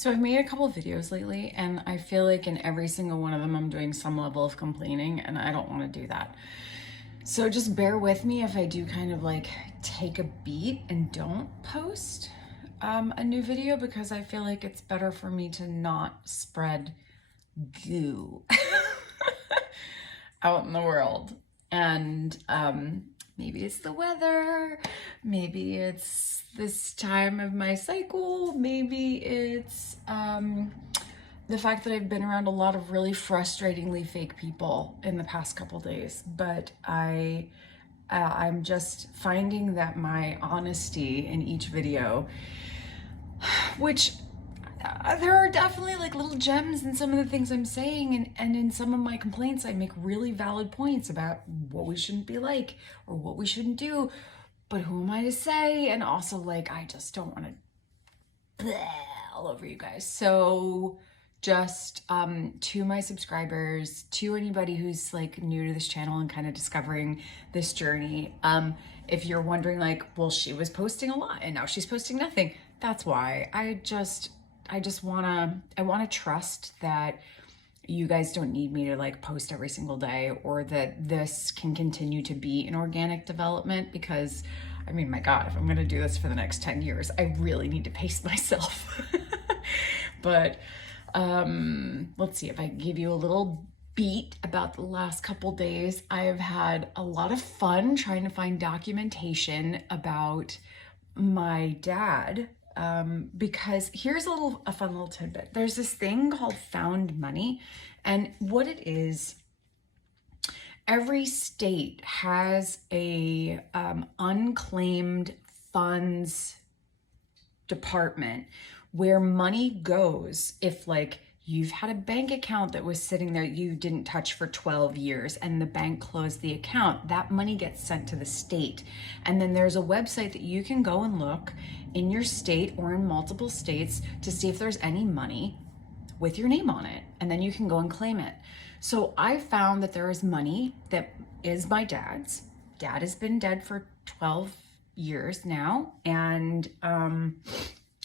So I've made a couple of videos lately, and I feel like in every single one of them, I'm doing some level of complaining, and I don't want to do that. So just bear with me if I do kind of like take a beat and don't post a new video, because I feel like it's better for me to not spread goo out in the world. And maybe it's the weather, maybe it's this time of my cycle, maybe it's the fact that I've been around a lot of really frustratingly fake people in the past couple days. But I'm just finding that my honesty in each video, which there are definitely like little gems in some of the things I'm saying, and in some of my complaints I make really valid points about what we shouldn't be like or what we shouldn't do, but who am I to say? And also, like, I just don't want to all over you guys. So just to my subscribers, to anybody who's like new to this channel and kind of discovering this journey, if you're wondering like, well, she was posting a lot and now she's posting nothing, that's why. I wanna trust that you guys don't need me to like post every single day, or that this can continue to be an organic development, because I mean, my God, if I'm gonna do this for the next 10 years, I really need to pace myself. But let's see if I can give you a little beat about the last couple days. I have had a lot of fun trying to find documentation about my dad, because here's a fun little tidbit. There's this thing called found money, and what it is, every state has a unclaimed funds department where money goes if like you've had a bank account that was sitting there you didn't touch for 12 years and the bank closed the account. That money gets sent to the state, and then there's a website that you can go and look in your state or in multiple states to see if there's any money with your name on it, and then you can go and claim it. So I found that there is money that is my dad's. Dad has been dead for 12 years now, and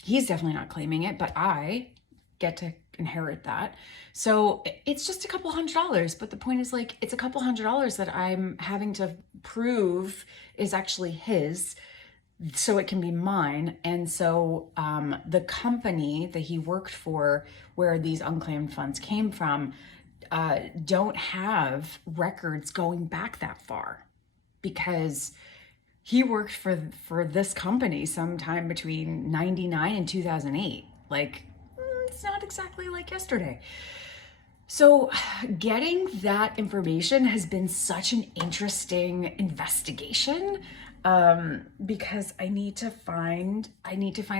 he's definitely not claiming it, but I get to inherit that. So it's just a couple $100, but the point is, like, it's a couple $100 that I'm having to prove is actually his, so it can be mine. And so the company that he worked for, where these unclaimed funds came from, don't have records going back that far, because he worked for this company sometime between 99 and 2008. Like, it's not exactly like yesterday. So getting that information has been such an interesting investigation, because I need to find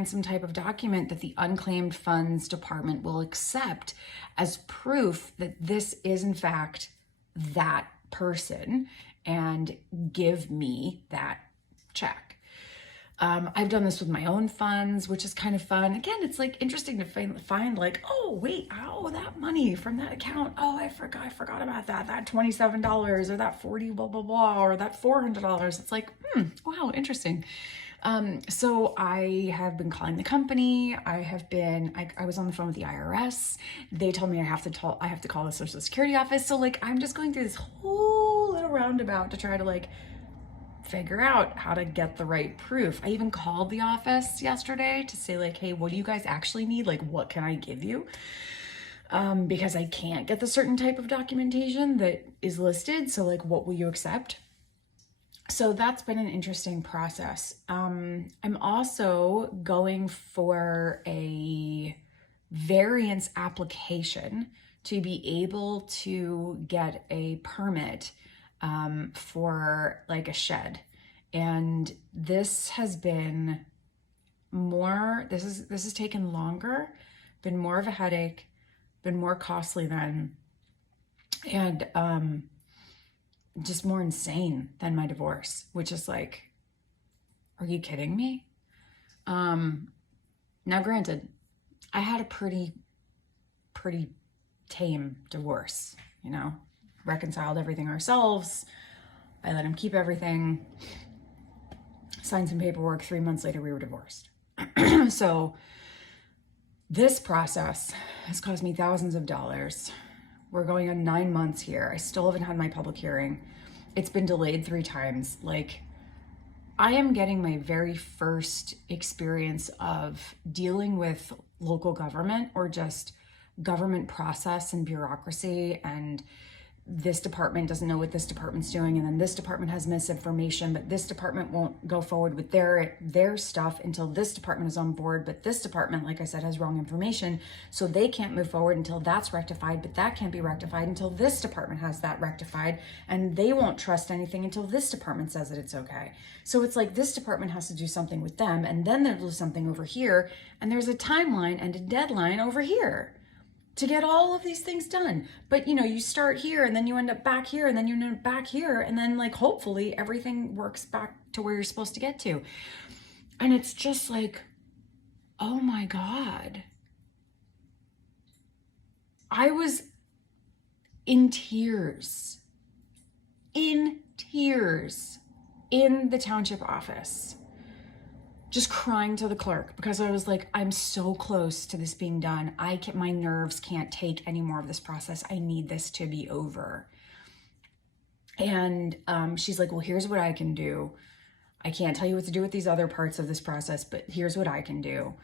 some type of document that the unclaimed funds department will accept as proof that this is in fact that person, and give me that check. I've done this with my own funds, which is kind of fun. Again, it's like interesting to find like, oh wait, oh, that money from that account, oh, I forgot about that $27 or that 40 blah blah blah, or that $400. It's like, wow, interesting. So I have been calling the company. I was on the phone with the IRS. They told me I have to call the Social Security office. So like, I'm just going through this whole little roundabout to try to like figure out how to get the right proof. I even called the office yesterday to say like, hey, what do you guys actually need? Like, what can I give you? Because I can't get the certain type of documentation that is listed. So like, what will you accept? So that's been an interesting process. I'm also going for a variance application to be able to get a permit for like a shed. And this has been this has taken longer, been more of a headache, been more costly than, and just more insane than my divorce, which is like, are you kidding me? Now granted, I had a pretty tame divorce, reconciled everything ourselves. I let him keep everything, signed some paperwork. 3 months later, we were divorced. So This process has cost me thousands of dollars. We're going on 9 months here. I still haven't had my public hearing. It's been delayed 3 times. Like, I am getting my very first experience of dealing with local government, or just government process and bureaucracy, and this department doesn't know what this department's doing, and then this department has misinformation, but this department won't go forward with their stuff until this department is on board, but this department, like I said, has wrong information, so they can't move forward until that's rectified, but that can't be rectified until this department has that rectified, and they won't trust anything until this department says that it's okay. So it's like this department has to do something with them, and then they'll do something over here, and there's a timeline and a deadline over here to get all of these things done. But you start here and then you end up back here and then you end up back here, and then like hopefully everything works back to where you're supposed to get to. And it's just like, oh my God. I was in tears in the township office, just crying to the clerk, because I was like, I'm so close to this being done. My nerves can't take any more of this process. I need this to be over. And she's like, well, here's what I can do. I can't tell you what to do with these other parts of this process, but here's what I can do.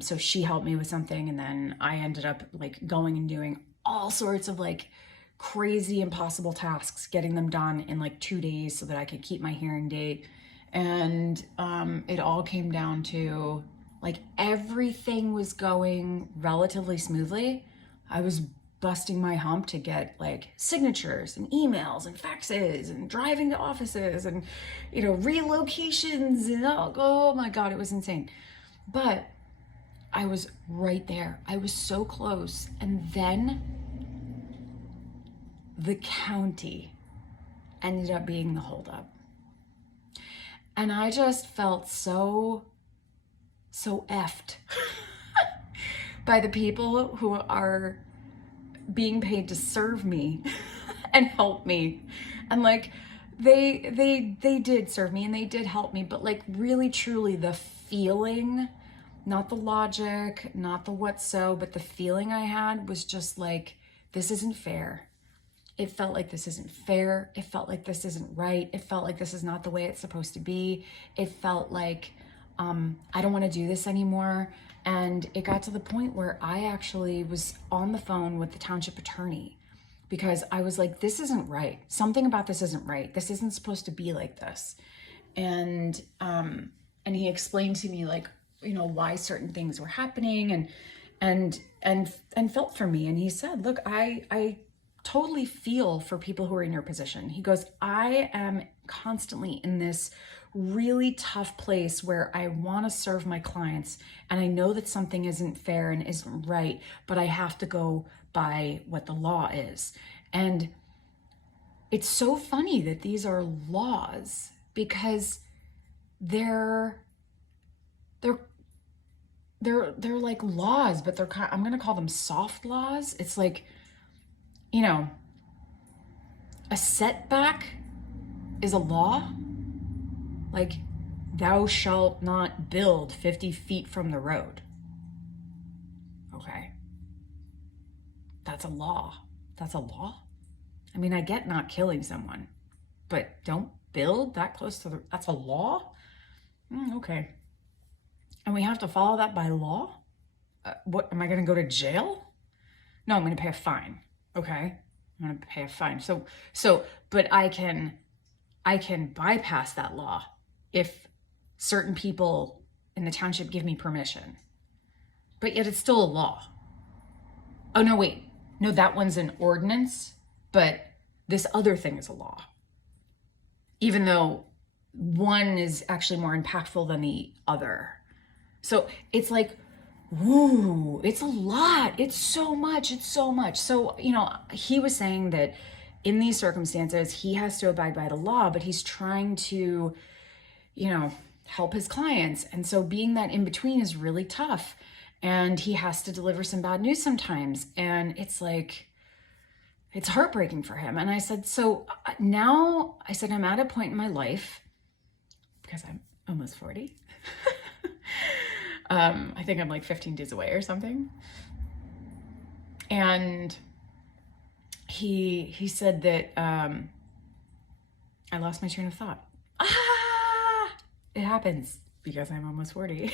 So she helped me with something, and then I ended up like going and doing all sorts of like crazy impossible tasks, getting them done in like 2 days so that I could keep my hearing date. And it all came down to like everything was going relatively smoothly. I was busting my hump to get like signatures and emails and faxes and driving to offices and relocations and oh my God, it was insane. But I was right there. I was so close. And then the county ended up being the holdup. And I just felt so effed by the people who are being paid to serve me and help me. And like, they did serve me and they did help me, but like really truly the feeling, not the logic, not the what so, but the feeling I had was just like, this isn't fair. It felt like this isn't fair. It felt like this isn't right. It felt like this is not the way it's supposed to be. It felt like I don't want to do this anymore. And it got to the point where I actually was on the phone with the township attorney, because I was like, this isn't right. Something about this isn't right. This isn't supposed to be like this. And he explained to me like, why certain things were happening and felt for me. And he said, look, I totally feel for people who are in your position. He goes, I am constantly in this really tough place where I want to serve my clients, and I know that something isn't fair and isn't right, but I have to go by what the law is. And it's so funny that these are laws, because they're like laws, but I'm going to call them soft laws. It's like, a setback is a law. Like, thou shalt not build 50 feet from the road. Okay. That's a law. That's a law. I mean, I get not killing someone, but don't build that close to that's a law? Okay. And we have to follow that by law? What, am I going to go to jail? No, I'm going to pay a fine. Okay, I'm going to pay a fine. But I can bypass that law if certain people in the township give me permission. But yet it's still a law. Oh, no, wait. No, that one's an ordinance, but this other thing is a law. Even though one is actually more impactful than the other. So it's like, ooh, it's a lot. It's so much. So, he was saying that in these circumstances, he has to abide by the law, but he's trying to, help his clients. And so being that in between is really tough. And he has to deliver some bad news sometimes. And it's like, it's heartbreaking for him. And I said, so now I'm at a point in my life, because I'm almost 40. I think I'm like 15 days away or something. And he said that I lost my train of thought. It happens because I'm almost 40.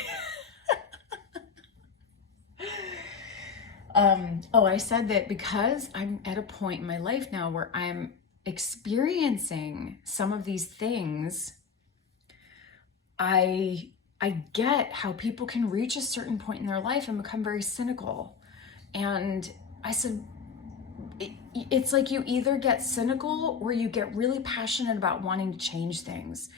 I said that because I'm at a point in my life now where I'm experiencing some of these things, I get how people can reach a certain point in their life and become very cynical. And I said, it's like you either get cynical or you get really passionate about wanting to change things.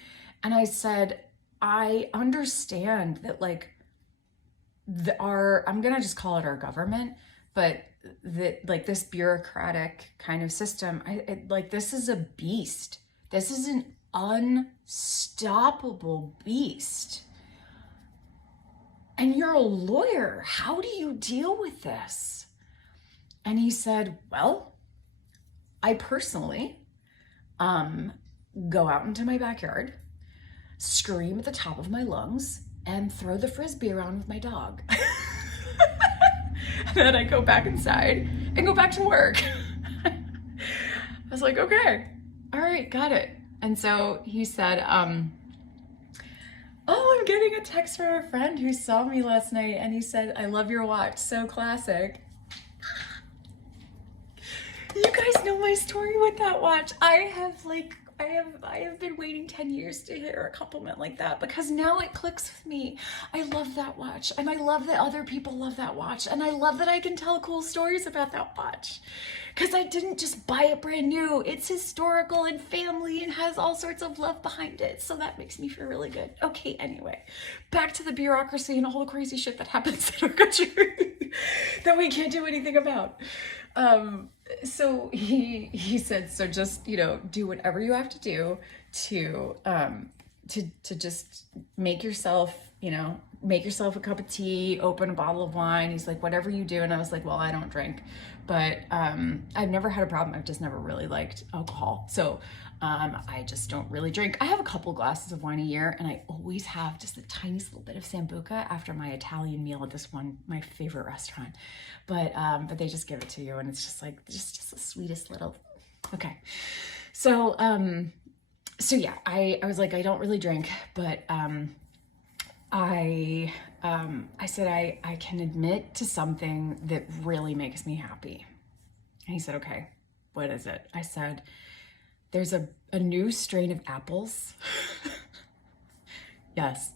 And I said, I understand that, like, I'm gonna just call it our government, but that, like, this bureaucratic kind of system, like, this is a beast. This is an unstoppable beast. And you're a lawyer. How do you deal with this? And he said, well, I personally go out into my backyard, scream at the top of my lungs, and throw the frisbee around with my dog. And then I go back inside and go back to work. I was like, okay, all right, got it. And so he said, I'm getting a text from a friend who saw me last night, and he said, I love your watch, so classic. You guys know my story with that watch. I have been waiting 10 years to hear a compliment like that, because now it clicks with me. I love that watch, and I love that other people love that watch, and I love that I can tell cool stories about that watch, because I didn't just buy it brand new. It's historical and family and has all sorts of love behind it, so that makes me feel really good. Okay, anyway, back to the bureaucracy and all the crazy shit that happens in our country that we can't do anything about. So he said, so just, do whatever you have to do to just make yourself a cup of tea, open a bottle of wine. He's like, whatever you do. And I was like, well, I don't drink, but, I've never had a problem. I've just never really liked alcohol. So, I just don't really drink. I have a couple glasses of wine a year, and I always have just the tiniest little bit of Sambuca after my Italian meal at my favorite restaurant. But they just give it to you, and it's just like, just the sweetest little, okay. So, yeah, I was like, I don't really drink, but, I said, I can admit to something that really makes me happy. And he said, okay, what is it? I said, there's a new strain of apples. Yes,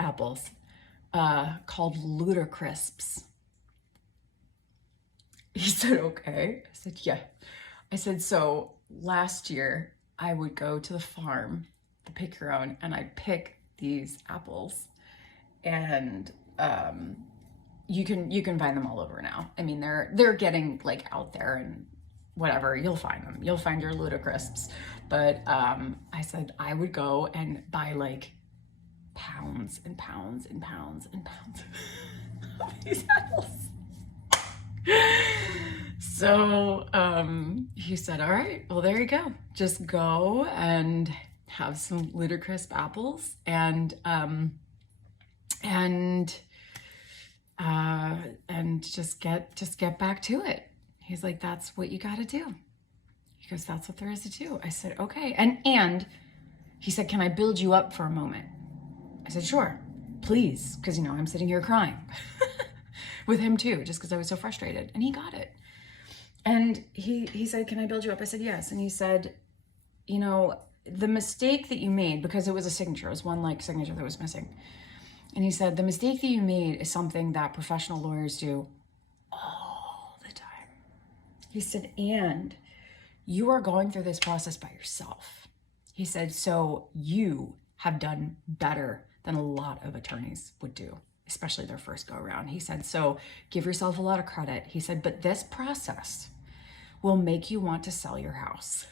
apples, called Ludacrisps. He said, okay. I said, yeah. I said, so last year I would go to the farm, the pick your own, and I'd pick these apples, and you can find them all over now. I mean, they're getting, like, out there, and whatever, you'll find them. You'll find your Ludacrisps. But I said I would go and buy, like, pounds and pounds and pounds and pounds of these apples. So he said, all right, well, there you go. Just go and have some Ludacrisp apples, and just get back to it. He's like, that's what you got to do. He goes, that's what there is to do. I said, okay. And he said, can I build you up for a moment? I said, sure, please. Because, I'm sitting here crying with him too, just because I was so frustrated. And he got it. And he said, can I build you up? I said, yes. And he said, the mistake that you made, because it was a signature, it was one, like, signature that was missing. And he said, the mistake that you made is something that professional lawyers do all the time. He said, and you are going through this process by yourself. He said, so you have done better than a lot of attorneys would do, especially their first go around. He said, so give yourself a lot of credit. He said, but this process will make you want to sell your house.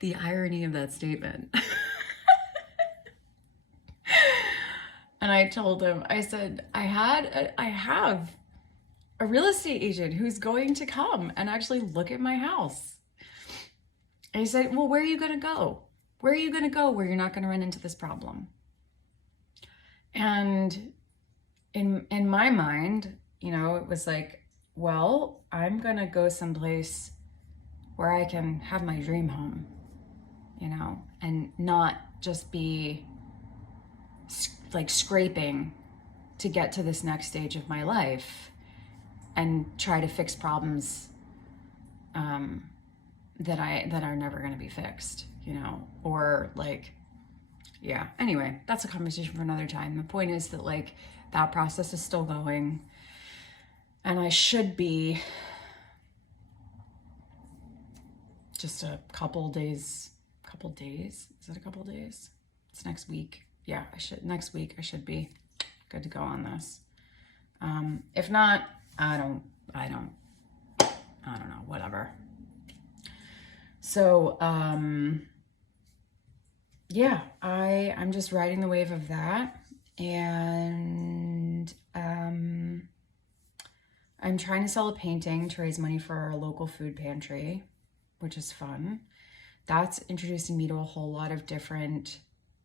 The irony of that statement. And I told him, I said, I have a real estate agent who's going to come and actually look at my house. And he said, well, where are you going to go? Where are you going to go where you're not going to run into this problem? And in my mind, you know, it was like, well, I'm gonna go someplace where I can have my dream home, you know, and not just be like scraping to get to this next stage of my life and try to fix problems that are never going to be fixed, you know, or like, yeah. Anyway, that's a conversation for another time. The point is that like that process is still going, and I should be just a couple days. Is it a couple days? It's next week. Yeah, next week I should be good to go on this. If not, I don't know, whatever. So, yeah, I'm just riding the wave of that. And, I'm trying to sell a painting to raise money for our local food pantry, which is fun. That's introducing me to a whole lot of different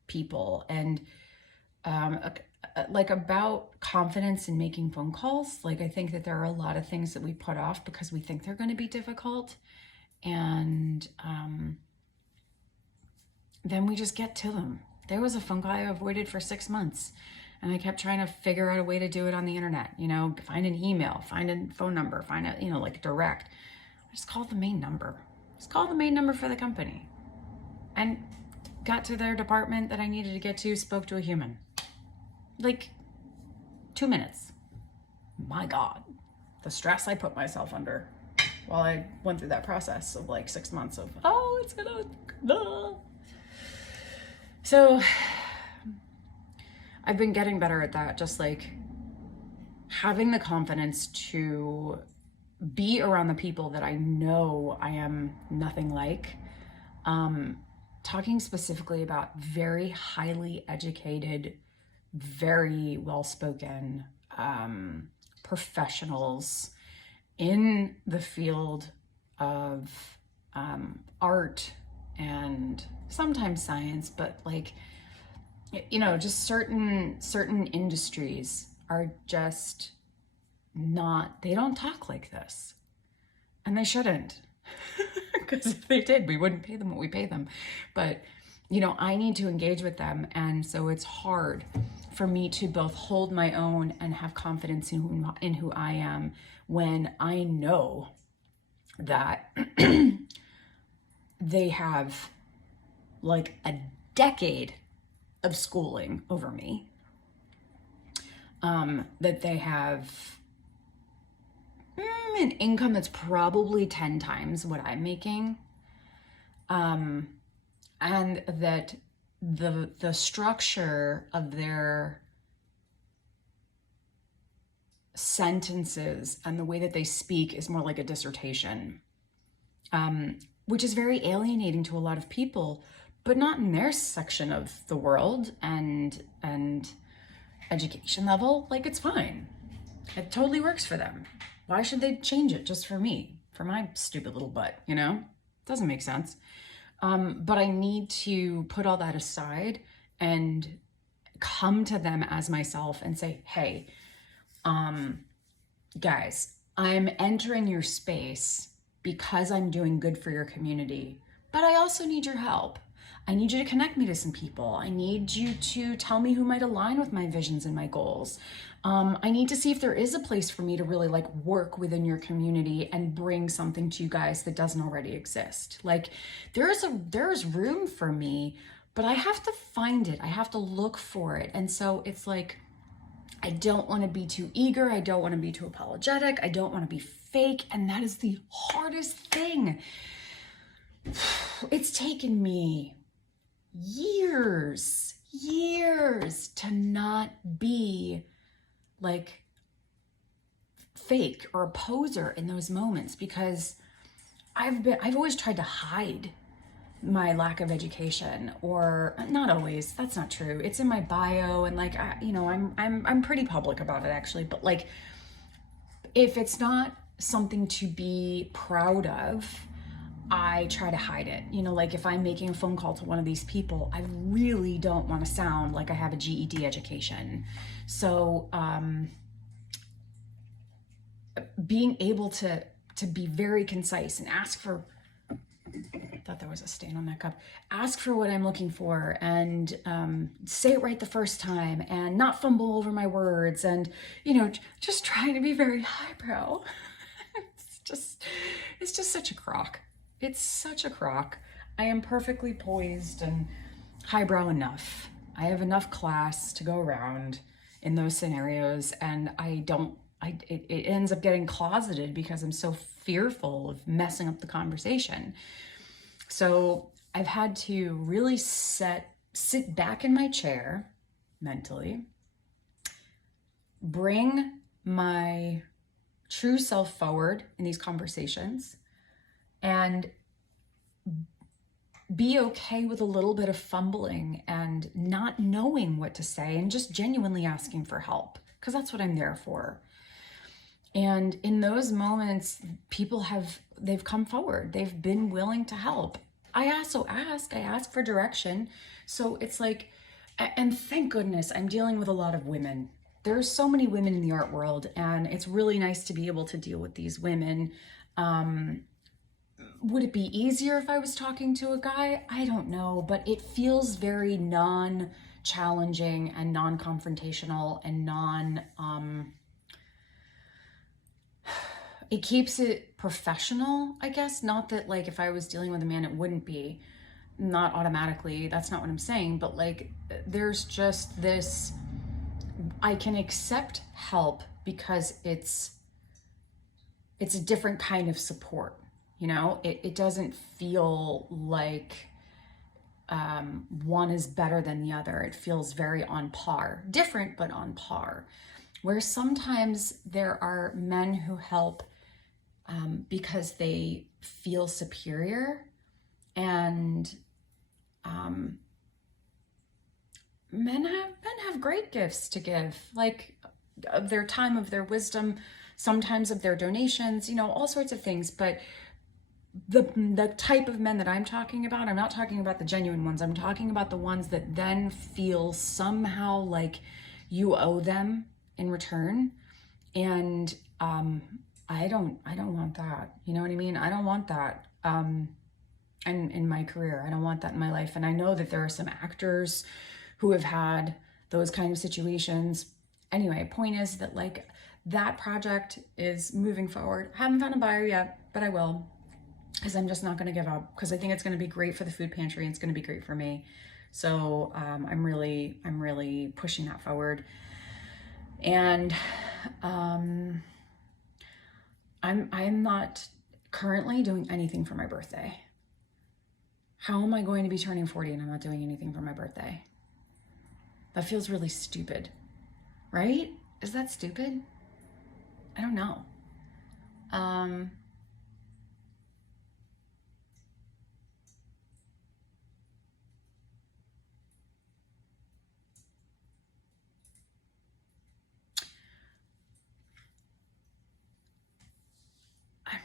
people, and like about confidence in making phone calls. Like I think that there are a lot of things that we put off because we think they're going to be difficult, and then we just get to them. There was a phone call I avoided for 6 months, and I kept trying to figure out a way to do it on the internet, you know, find an email, find a phone number, find a, you know, like direct. I just called the main number. Just called the main number for the company and got to their department that I needed to get to, spoke to a human. Like 2 minutes. My God, the stress I put myself under while I went through that process of like 6 months of, oh, it's gonna, So I've been getting better at that, just like having the confidence to be around the people that I know I am nothing like. Talking specifically about very highly educated, very well-spoken professionals in the field of art and sometimes science, but like, you know, just certain industries are just not, they don't talk like this, and they shouldn't. Because if they did, we wouldn't pay them what we pay them. But, you know, I need to engage with them. And so it's hard for me to both hold my own and have confidence in who I am when I know that they have like a decade of schooling over me, that they have an income that's probably 10 times what I'm making, and that the structure of their sentences and the way that they speak is more like a dissertation, which is very alienating to a lot of people, but not in their section of the world and education level. Like, it's fine. It totally works for them. Why should they change it just for me, for my stupid little butt, you know? Doesn't make sense. But I need to put all that aside and come to them as myself and say, hey, guys, I'm entering your space because I'm doing good for your community, but I also need your help. I need you to connect me to some people. I need you to tell me who might align with my visions and my goals. I need to see if there is a place for me to really like work within your community and bring something to you guys that doesn't already exist. Like there is room for me, but I have to find it. I have to look for it. And so it's like, I don't want to be too eager. I don't want to be too apologetic. I don't want to be fake. And that is the hardest thing. It's taken me years to not be like fake or a poser in those moments, because I've always tried to hide my lack of education, or not always, that's not true. It's in my bio, and like, I'm pretty public about it actually, but like, if it's not something to be proud of, I try to hide it. You know, like if I'm making a phone call to one of these people, I really don't want to sound like I have a GED education. So being able to be very concise and ask for, I thought there was a stain on that cup, ask for what I'm looking for, and say it right the first time, and not fumble over my words, and, you know, just trying to be very highbrow. It's just such a crock. It's such a crock. I am perfectly poised and highbrow enough. I have enough class to go around in those scenarios, and it ends up getting closeted because I'm so fearful of messing up the conversation. So I've had to really sit back in my chair mentally, bring my true self forward in these conversations, and be okay with a little bit of fumbling and not knowing what to say, and just genuinely asking for help, because that's what I'm there for. And in those moments, they've come forward. They've been willing to help. I ask for direction. So it's like, and thank goodness I'm dealing with a lot of women. There's so many women in the art world, and it's really nice to be able to deal with these women. Would it be easier if I was talking to a guy? I don't know, but it feels very non-challenging and non-confrontational and it keeps it professional, I guess. Not that like if I was dealing with a man, it wouldn't be, not automatically. That's not what I'm saying. But like, there's just this, I can accept help because it's a different kind of support. You know, it doesn't feel like one is better than the other. It feels very on par, different, but on par. Where sometimes there are men who help because they feel superior, and men have great gifts to give, like of their time, of their wisdom, sometimes of their donations, you know, all sorts of things. But the type of men that I'm talking about, I'm not talking about the genuine ones. I'm talking about the ones that then feel somehow like you owe them in return. And I don't want that. You know what I mean? I don't want that in my career. I don't want that in my life. And I know that there are some actors who have had those kind of situations. Anyway, point is that like that project is moving forward. I haven't found a buyer yet, but I will, because I'm just not going to give up, because I think it's going to be great for the food pantry, and it's going to be great for me. So I'm really pushing that forward. And I'm not currently doing anything for my birthday. How am I going to be turning 40 and I'm not doing anything for my birthday? That feels really stupid, right? Is that stupid? I don't know. I'm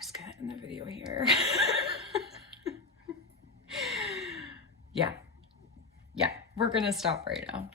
just gonna end the video here. Yeah, we're gonna stop right now.